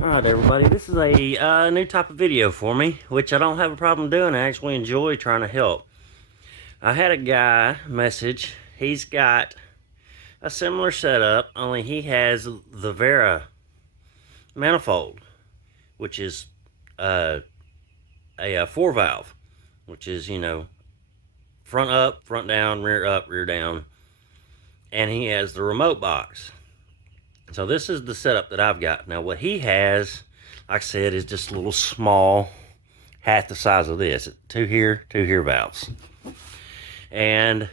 Alright everybody, this is a new type of video for me, which I don't have a problem doing. I actually enjoy trying to help. I had a guy message. He's got a similar setup, only he has the Vera Manifold, which is a 4 valve, which is, front up, front down, rear down. And he has the remote box. So this is the setup that I've got. Now what he has, like I said, is just a little small, half the size of this. Two here valves. And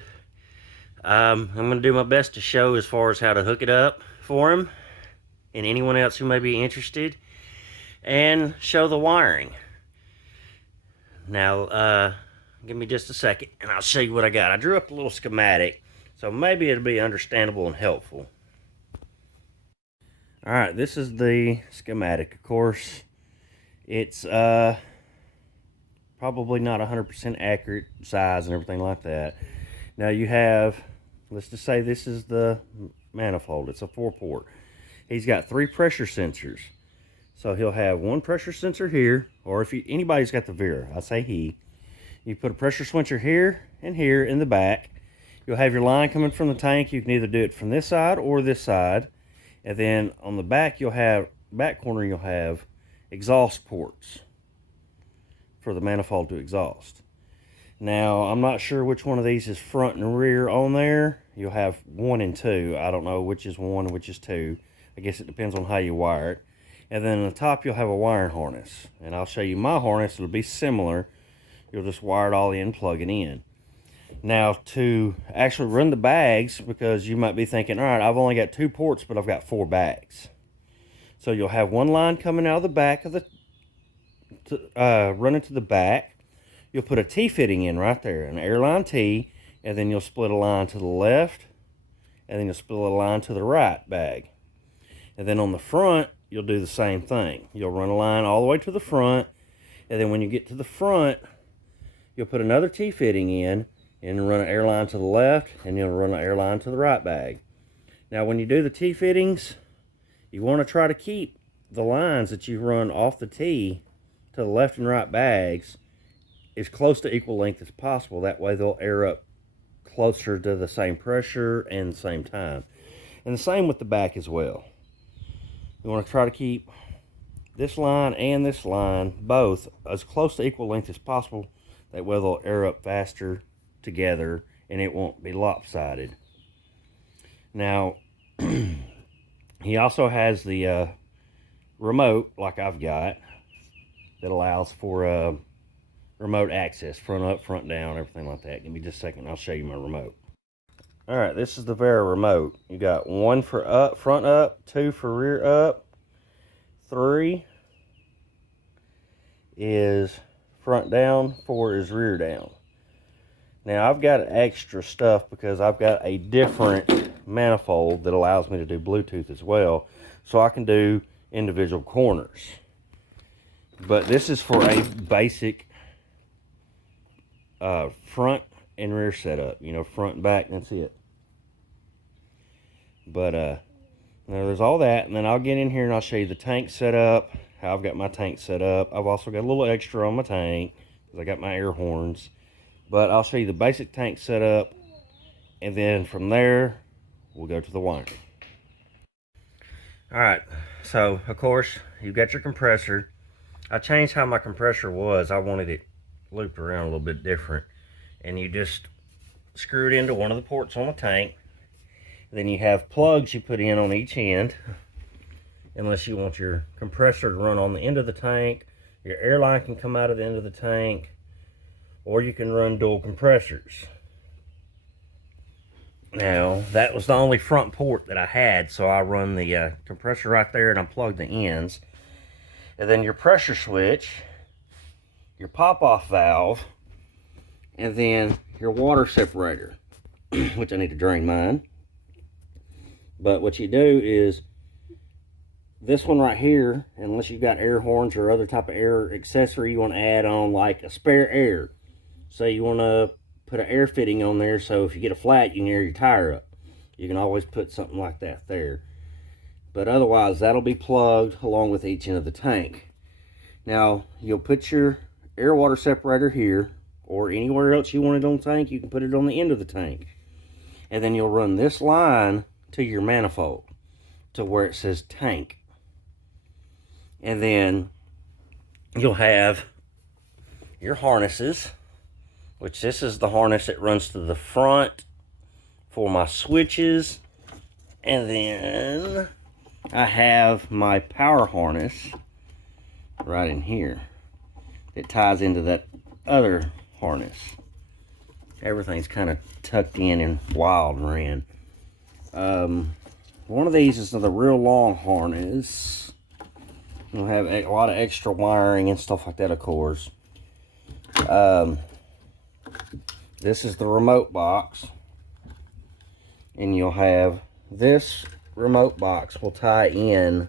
I'm going to do my best to show as far as how to hook it up for him and anyone else who may be interested, and show the wiring. Now, give me just a second and I'll show you what I got. I drew up a little schematic, so maybe it'll be understandable and helpful. Alright, this is the schematic. Of course, it's probably not 100% accurate size and everything like that. Now you have, let's just say this is the manifold. It's a 4-port. He's got 3 pressure sensors. So he'll have one pressure sensor here, or if anybody's got the Vera, I say he. You put a pressure sensor here and here in the back. You'll have your line coming from the tank. You can either do it from this side or this side. And then on the back, back corner, you'll have exhaust ports for the manifold to exhaust. Now, I'm not sure which one of these is front and rear on there. You'll have 1 and 2. I don't know which is 1 and which is 2. I guess it depends on how you wire it. And then on the top, you'll have a wiring harness. And I'll show you my harness. It'll be similar. You'll just wire it all in, plug it in. Now, to actually run the bags, because you might be thinking, all right, I've only got 2 ports, but I've got 4 bags. So you'll have one line coming out of the back of the, running to the back. You'll put a T-fitting in right there, an airline T, and then you'll split a line to the left, and then you'll split a line to the right bag. And then on the front, you'll do the same thing. You'll run a line all the way to the front, and then when you get to the front, you'll put another T-fitting in, and run an airline to the left, and you'll run an airline to the right bag. Now, when you do the T-fittings, you want to try to keep the lines that you run off the T to the left and right bags as close to equal length as possible. That way they'll air up closer to the same pressure and the same time. And the same with the back as well. You want to try to keep this line and this line both as close to equal length as possible. That way they'll air up faster together and it won't be lopsided. Now, he also has the remote, like I've got, that allows for remote access, front up, front down, everything like that. Give me just a second, I'll show you my remote. All right, this is the Vera remote. You got 1 for up, front up, 2 for rear up, 3 is front down, 4 is rear down. Now, I've got extra stuff because I've got a different manifold that allows me to do Bluetooth as well, so I can do individual corners. But this is for a basic front and rear setup, front and back, that's it. But now there's all that, and then I'll get in here and I'll show you the tank setup, how I've got my tank set up. I've also got a little extra on my tank because I got my air horns. But I'll show you the basic tank setup, and then from there, we'll go to the wiring. Alright, so of course, you've got your compressor. I changed how my compressor was. I wanted it looped around a little bit different. And you just screw it into one of the ports on the tank. Then you have plugs you put in on each end, unless you want your compressor to run on the end of the tank. Your airline can come out of the end of the tank, or you can run dual compressors. Now, that was the only front port that I had, so I run the compressor right there and I plug the ends. And then your pressure switch, your pop-off valve, and then your water separator, which I need to drain mine. But what you do is, this one right here, unless you've got air horns or other type of air accessory you want to add on, like a spare air. So you want to put an air fitting on there, so if you get a flat, you can air your tire up. You can always put something like that there. But otherwise, that'll be plugged along with each end of the tank. Now, you'll put your air water separator here, or anywhere else you want it on the tank. You can put it on the end of the tank. And then you'll run this line to your manifold, to where it says tank. And then you'll have your harnesses, which this is the harness that runs to the front for my switches. And then I have my power harness right in here that ties into that other harness. Everything's kind of tucked in and wild ran. One of these is the real long harness. You'll have a lot of extra wiring and stuff like that, of course. This is the remote box. And you'll have this remote box will tie in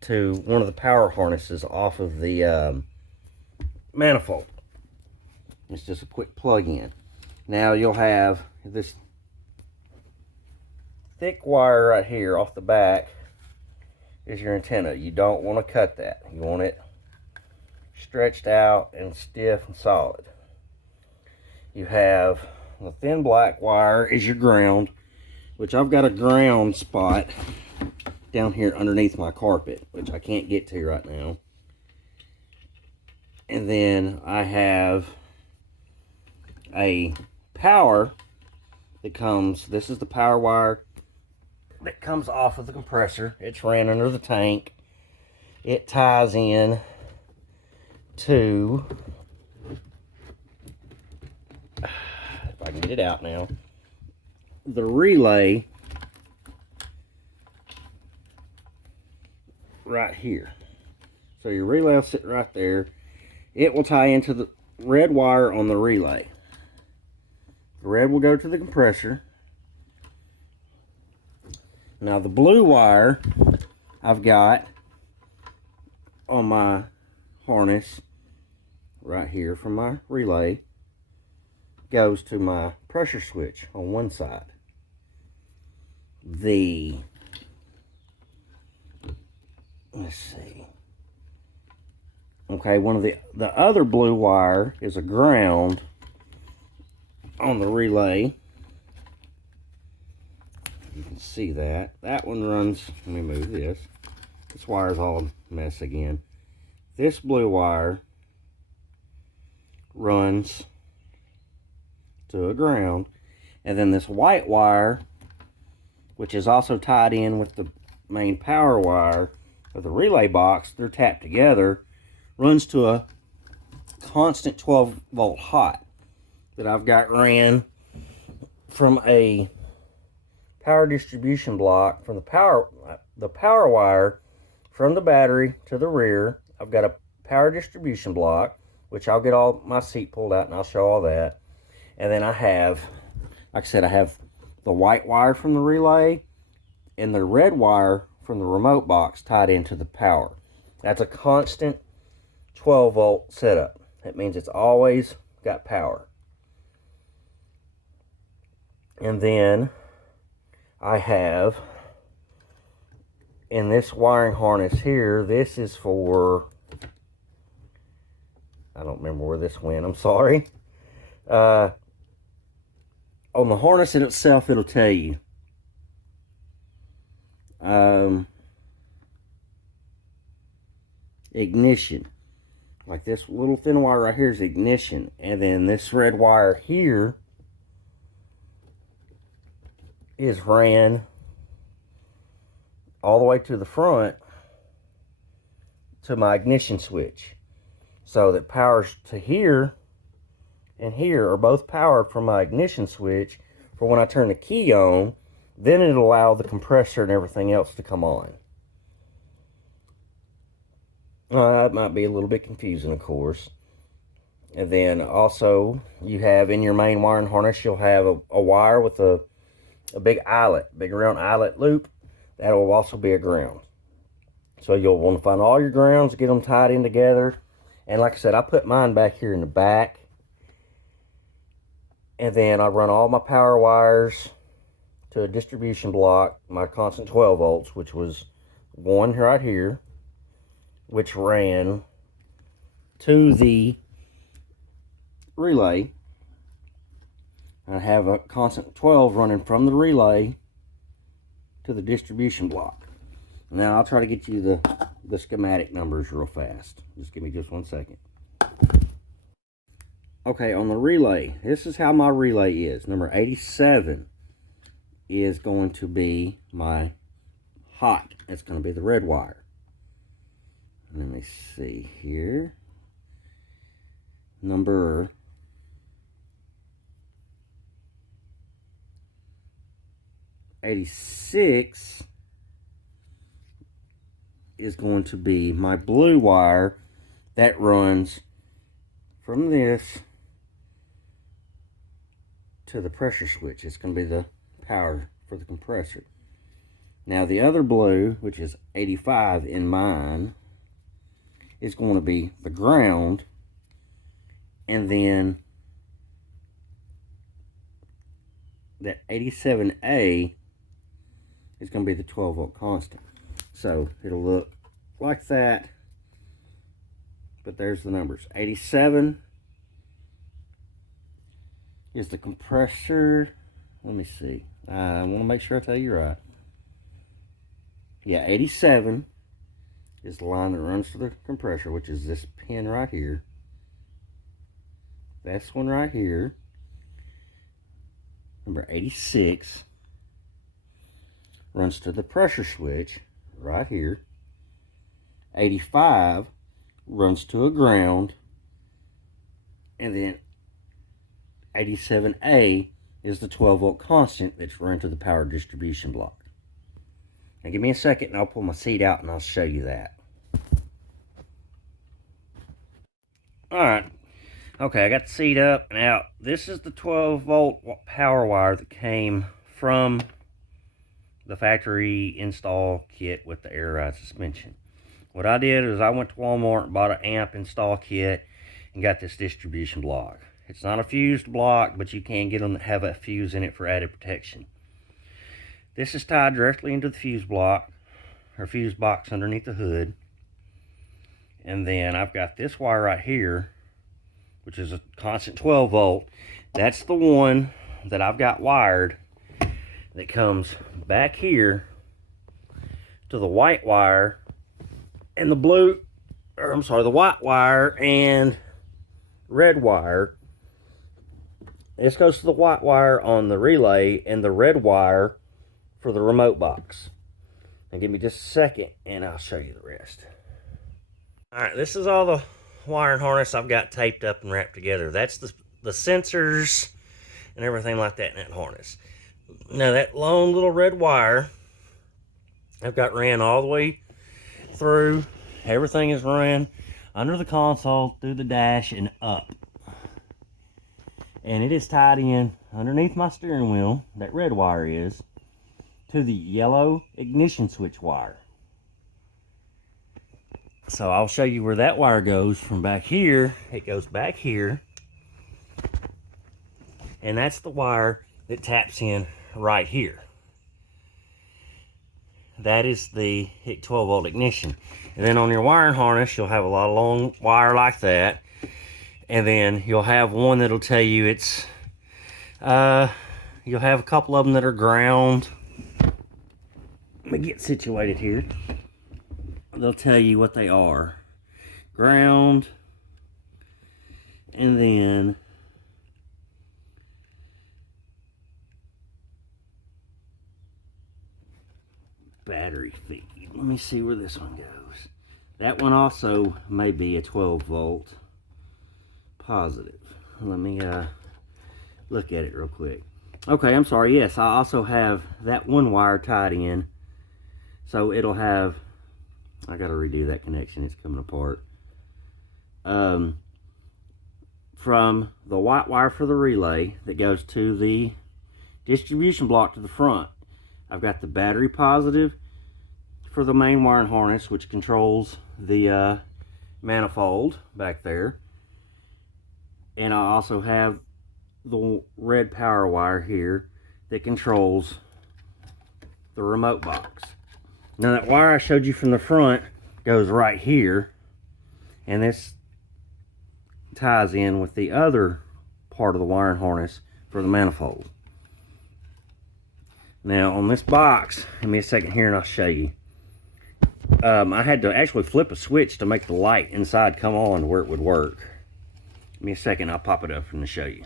to one of the power harnesses off of the manifold. It's just a quick plug-in. Now you'll have this thick wire right here off the back is your antenna. You don't want to cut that. You want it stretched out and stiff and solid. You have the thin black wire is your ground, which I've got a ground spot down here underneath my carpet, which I can't get to right now. And then I have a power that comes, this is the power wire that comes off of the compressor. It's ran under the tank. It ties in to, if I can get it out now, the relay right here. So your relay will sit right there. It will tie into the red wire on the relay. The red will go to the compressor. Now the blue wire I've got on my harness right here from my relay goes to my pressure switch on one side. Let's see. Okay, one of the other blue wire is a ground on the relay. You can see that. That one runs, let me move this. This wire's all a mess again. This blue wire runs to a ground. And then this white wire, which is also tied in with the main power wire of the relay box, they're tapped together, runs to a constant 12 volt hot that I've got ran from a power distribution block from the power wire from the battery to the rear. I've got a power distribution block, which I'll get all my seat pulled out and I'll show all that. And then I have, like I said, I have the white wire from the relay and the red wire from the remote box tied into the power. That's a constant 12 volt setup. That means it's always got power. And then I have in this wiring harness here, this is for, I don't remember where this went, I'm sorry. On the harness in itself, it'll tell you. Ignition. Like this little thin wire right here is ignition. And then this red wire here is ran all the way to the front to my ignition switch. So that powers to here and here are both powered from my ignition switch for when I turn the key on, then it'll allow the compressor and everything else to come on. That might be a little bit confusing, of course. And then also you have in your main wiring harness, you'll have a wire with a big eyelet, big round eyelet loop. That will also be a ground. So you'll want to find all your grounds, get them tied in together. And like I said, I put mine back here in the back. And then I run all my power wires to a distribution block, my constant 12 volts, which was one right here, which ran to the relay. I have a constant 12 running from the relay to the distribution block. Now I'll try to get you the schematic numbers real fast. Just give me just 1 second. Okay, on the relay, this is how my relay is. Number 87 is going to be my hot. That's going to be the red wire. Let me see here. Number 86 is going to be my blue wire that runs from this to the pressure switch. It's going to be the power for the compressor. Now the other blue, which is 85 in mine, is going to be the ground, and then that 87A is going to be the 12 volt constant. So it'll look like that, but there's the numbers. 87 is the compressor. Let me see. I want to make sure I tell you right. Yeah, 87 is the line that runs to the compressor, which is this pin right here. This one right here. Number 86 runs to the pressure switch right here. 85 runs to a ground, and then 87A is the 12 volt constant that's run to the power distribution block. Now give me a second and I'll pull my seat out and I'll show you that. Alright, okay, I got the seat up and out. This is the 12 volt power wire that came from the factory install kit with the air ride suspension. What I did is I went to Walmart and bought an amp install kit and got this distribution block. It's not a fused block, but you can get them that have a fuse in it for added protection. This is tied directly into the fuse block, or fuse box underneath the hood. And then I've got this wire right here, which is a constant 12 volt. That's the one that I've got wired that comes back here to the white wire and the blue, or I'm sorry, the white wire and red wire. This goes to the white wire on the relay and the red wire for the remote box. Now give me just a second and I'll show you the rest. Alright, this is all the wire and harness I've got taped up and wrapped together. That's the sensors and everything like that in that harness. Now that long little red wire I've got ran all the way through. Everything is run under the console, through the dash, and up. And it is tied in underneath my steering wheel, that red wire is, to the yellow ignition switch wire. So I'll show you where that wire goes from back here. It goes back here. And that's the wire that taps in right here. That is the 12 volt ignition. And then on your wiring harness, you'll have a lot of long wire like that. And then you'll have one that'll tell you it's, you'll have a couple of them that are ground. Let me get situated here. They'll tell you what they are. Ground. And then battery feed. Let me see where this one goes. That one also may be a 12 volt positive. Let me look at it real quick. Okay, I'm sorry. Yes, I also have that one wire tied in. So it'll have, I gotta redo that connection. It's coming apart. From the white wire for the relay that goes to the distribution block to the front, I've got the battery positive for the main wiring harness, which controls the manifold back there. And I also have the red power wire here that controls the remote box. Now that wire I showed you from the front goes right here, and this ties in with the other part of the wiring harness for the manifold. Now on this box, give me a second here and I'll show you. I had to actually flip a switch to make the light inside come on where it would work. Give me a second, I'll pop it up and show you.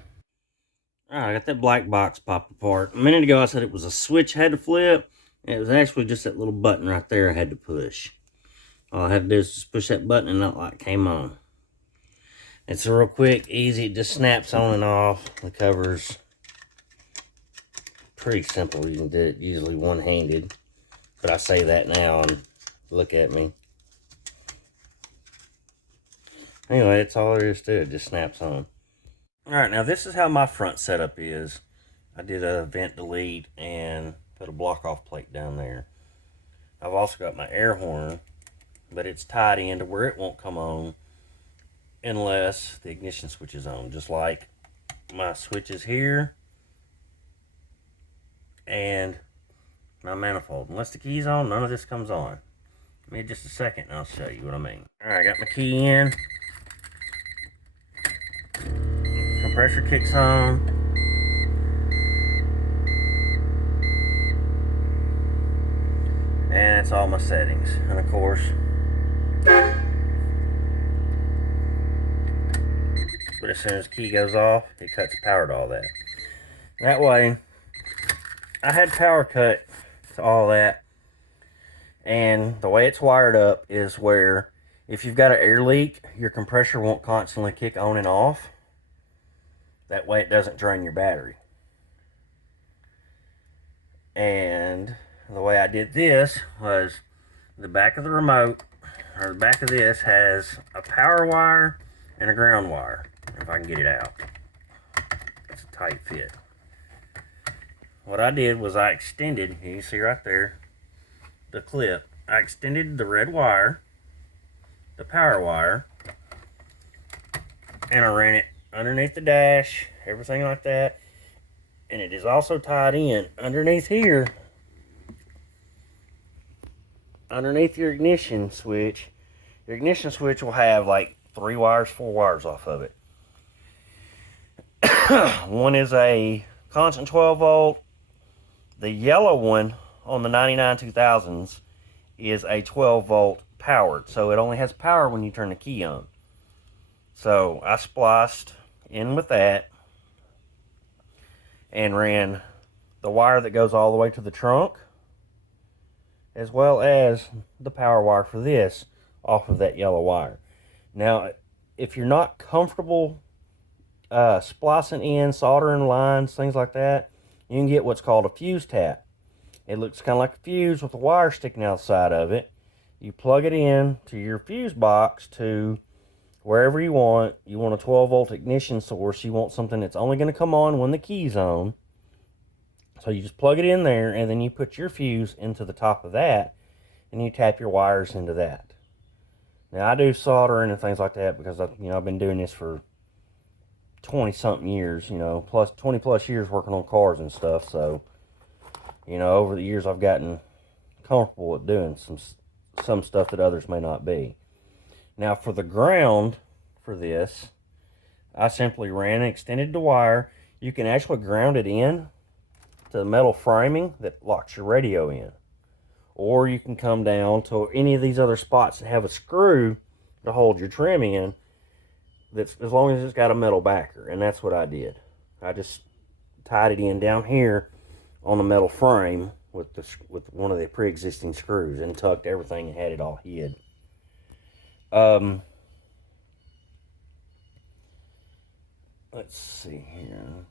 Alright, I got that black box popped apart. A minute ago I said it was a switch I had to flip. It was actually just that little button right there I had to push. All I had to do is just push that button and that light came on. It's a real quick, easy, it just snaps on and off. The cover's pretty simple. You can do it usually one-handed. But I say that now and look at me. Anyway, that's all there is to it. It just snaps on. Alright, now this is how my front setup is. I did a vent delete and put a block off plate down there. I've also got my air horn, but it's tied in to where it won't come on unless the ignition switch is on. Just like my switches here and my manifold. Unless the key's on, none of this comes on. Give me just a second and I'll show you what I mean. Alright, I got my key in. Compressor kicks on. And that's all my settings. And of course, but as soon as the key goes off, it cuts power to all that. That way, I had power cut to all that. And the way it's wired up is where if you've got an air leak, your compressor won't constantly kick on and off. That way it doesn't drain your battery. And the way I did this was the back of the remote, or the back of this, has a power wire and a ground wire. If I can get it out. It's a tight fit. What I did was I extended, you can see right there, the clip. I extended the red wire, the power wire, and I ran it underneath the dash, everything like that. And it is also tied in underneath here, underneath your ignition switch. Your ignition switch will have like 3 wires, 4 wires off of it. One is a constant 12 volt. The yellow one on the 99 2000s is a 12 volt powered. So it only has power when you turn the key on. So I spliced in with that and ran the wire that goes all the way to the trunk, as well as the power wire for this off of that yellow wire. Now, if you're not comfortable splicing in, soldering lines, things like that, you can get what's called a fuse tap. It looks kind of like a fuse with a wire sticking outside of it. You plug it in to your fuse box to wherever you want. You want a 12 volt ignition source. You want something that's only going to come on when the key's on. So you just plug it in there, and then you put your fuse into the top of that, and you tap your wires into that. Now I do soldering and things like that because I've been doing this for 20 something years, plus 20 plus years working on cars and stuff. So, over the years I've gotten comfortable at doing some stuff that others may not be. Now for the ground for this, I simply ran and extended the wire. You can actually ground it in to the metal framing that locks your radio in. Or you can come down to any of these other spots that have a screw to hold your trim in, that's as long as it's got a metal backer. And that's what I did. I just tied it in down here on the metal frame with one of the pre-existing screws and tucked everything and had it all hid. Let's see here.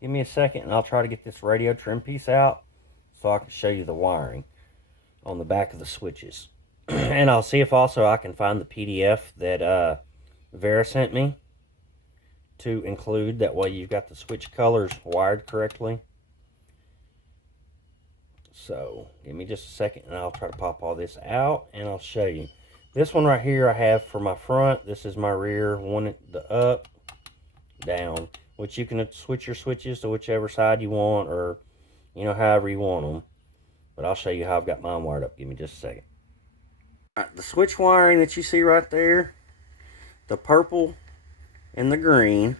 Give me a second and I'll try to get this radio trim piece out so I can show you the wiring on the back of the switches. And I'll see if also I can find the PDF that Vera sent me to include. That way you've got the switch colors wired correctly. So give me just a second and I'll try to pop all this out and I'll show you. This one right here I have for my front. This is my rear. One, the up, down. which you can switch your switches to whichever side you want, or, you know, however you want them. But I'll show you how I've got mine wired up. Give me just a second. All right, the switch wiring that you see right there, the purple and the green,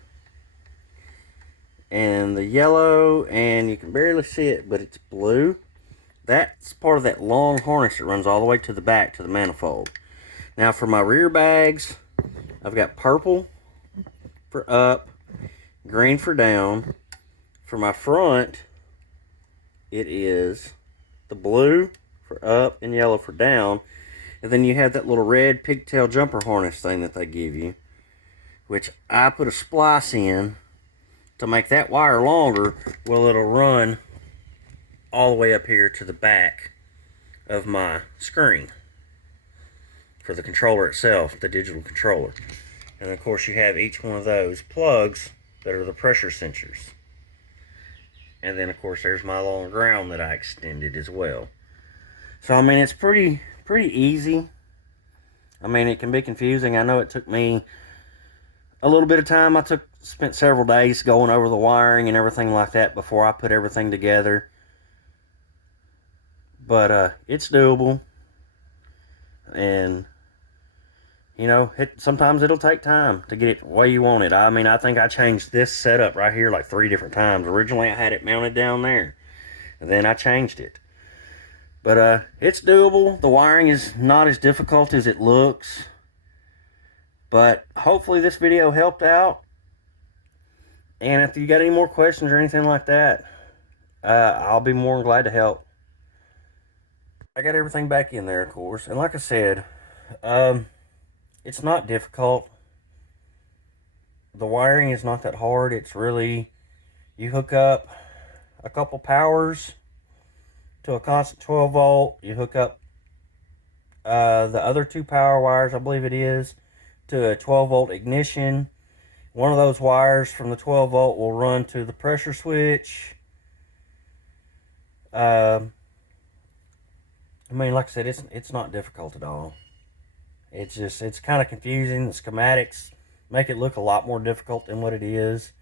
and the yellow, and you can barely see it, but it's blue. That's part of that long harness that runs all the way to the back to the manifold. Now for my rear bags, I've got purple for up, green for down. For my front, it is the blue for up and yellow for down. And then you have that little red pigtail jumper harness thing that they give you, which I put a splice in to make that wire longer. Well, it'll run all the way up here to the back of my screen for the controller itself, the digital controller. And of course you have each one of those plugs that are the pressure sensors. And then of course there's my long ground that I extended as well. So I mean, it's pretty easy. I mean, it can be confusing. I know it took me a little bit of time. I spent several days going over the wiring and everything like that before I put everything together. But it's doable. And you know, sometimes it'll take time to get it the way you want it. I mean, I think I changed this setup right here like 3 different times. Originally I had it mounted down there, and then I changed it. But it's doable. The wiring is not as difficult as it looks. But hopefully this video helped out. And if you got any more questions or anything like that, I'll be more than glad to help. I got everything back in there, of course. And like I said, it's not difficult. The wiring is not that hard. It's really, you hook up a couple powers to a constant 12 volt. You hook up the other 2 power wires, I believe it is, to a 12 volt ignition. One of those wires from the 12 volt will run to the pressure switch. I mean, like I said, it's not difficult at all. It's kind of confusing. The schematics make it look a lot more difficult than what it is.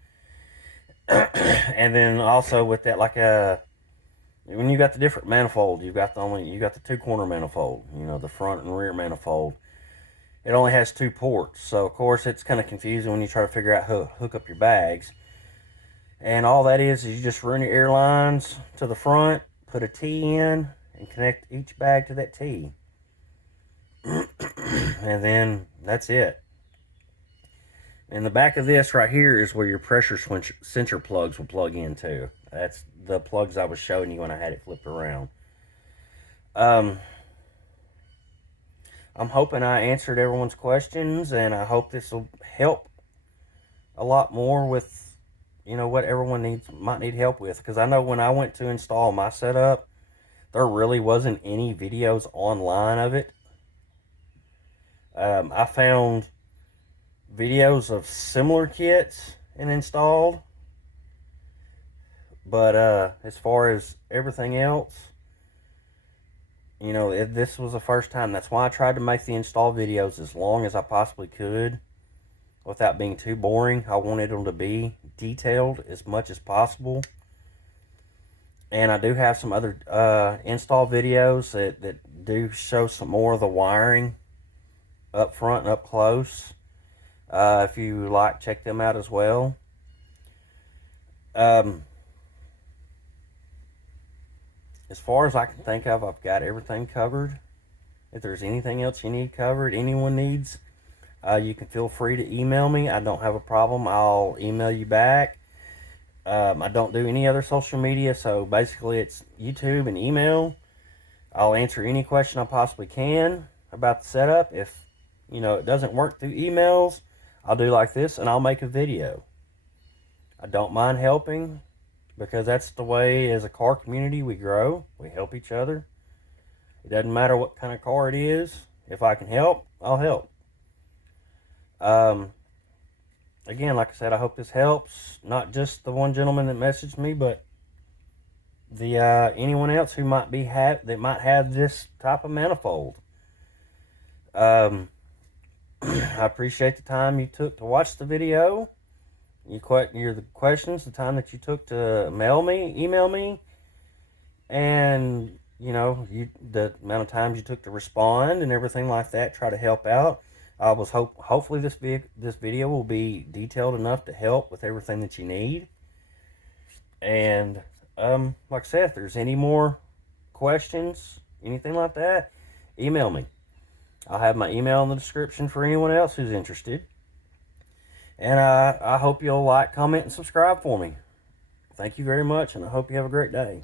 And then also with that, like when you got the different manifold, you got the 2 corner manifold, you know, the front and rear manifold. It only has 2 ports, so of course it's kind of confusing when you try to figure out how to hook up your bags. And all that is you just run your airlines to the front, put a T in, and connect each bag to that T. And then that's it. And the back of this right here is where your pressure sensor plugs will plug into. That's the plugs I was showing you when I had it flipped around. I'm hoping I answered everyone's questions, and I hope this will help a lot more with, you know, what everyone might need help with. Because I know when I went to install my setup, there really wasn't any videos online of it. I found videos of similar kits and installed, but as far as everything else, you know, this was the first time. That's why I tried to make the install videos as long as I possibly could without being too boring. I wanted them to be detailed as much as possible. And I do have some other install videos that do show some more of the wiring up front and up close. If you like, check them out as well. As far as I can think of, I've got everything covered. If there's anything else you need covered, anyone needs, you can feel free to email me. I don't have a problem. I'll email you back. I don't do any other social media, so basically it's YouTube and email. I'll answer any question I possibly can about the setup. If, you know, it doesn't work through emails, I'll do like this and I'll make a video. I don't mind helping, because that's the way as a car community we grow. We help each other. It doesn't matter what kind of car it is. If I can help, I'll help. Again, like I said, I hope this helps. Not just the one gentleman that messaged me, but the anyone else who might have this type of manifold. I appreciate the time you took to watch the video, the questions, the time that you took to email me, and the amount of times you took to respond and everything like that. Try to help out. Hopefully this video will be detailed enough to help with everything that you need. And like I said, if there's any more questions, anything like that, email me. I'll have my email in the description for anyone else who's interested. And I hope you'll like, comment, and subscribe for me. Thank you very much, and I hope you have a great day.